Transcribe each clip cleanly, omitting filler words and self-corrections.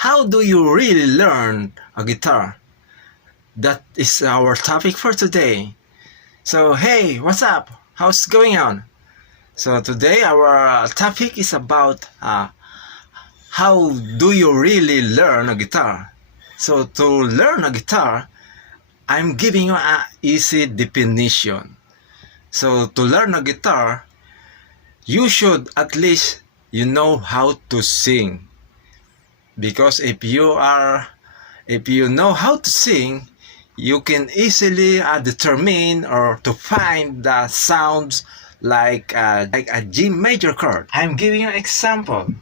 How do you really learn a guitar? That is our topic for today. So hey, what's up? How's going on? So today our topic is about how do you really learn a guitar? So to learn a guitar, I'm giving you an easy definition. So to learn a guitar, you should at least know how to sing. Because if you know how to sing, you can easily determine or to find the sounds like a G major chord. I'm giving you an example.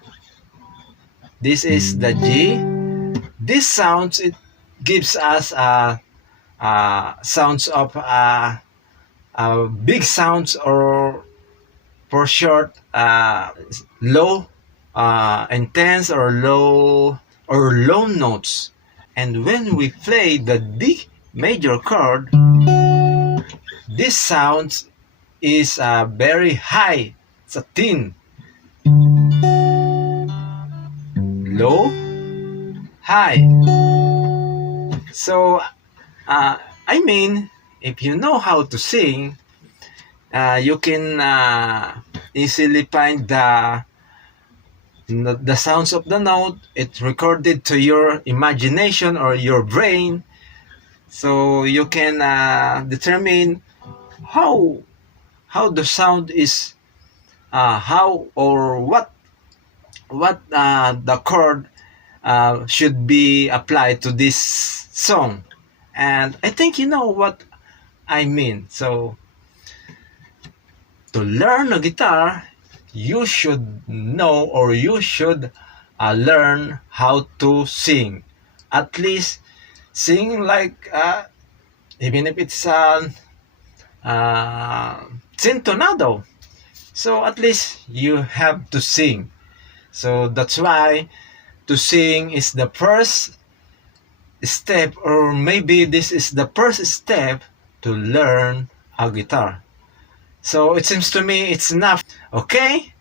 This is the G. This sounds, it gives us sounds of big sounds, or for short, low, intense or low notes. And when we play the D major chord, this sound is very high. It's a thin, low, high. So I mean, if you know how to sing, you can easily find the sounds of the note. It's recorded to your imagination or your brain, so you can determine how the sound is, how or what the chord should be applied to this song. And I think you know what I mean. So to learn a guitar, you should know, or you should learn how to sing. At least sing like, even if it's sintonado. So at least you have to sing. So that's why to sing is the first step, or maybe this is the first step to learn a guitar. So it seems to me it's enough. Okay?